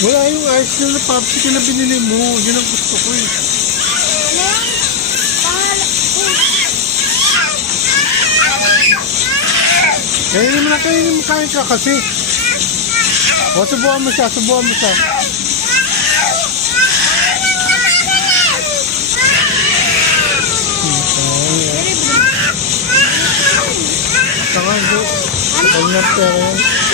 Wala yung ice cream na popsicle na binili mo. Yun ang gusto ko eh. Kainin mo na, kainin mo. Kain ka kasi. O, subuhan mo siya, subuhan mo siya. Saka, hindi. Kanyang pera yan.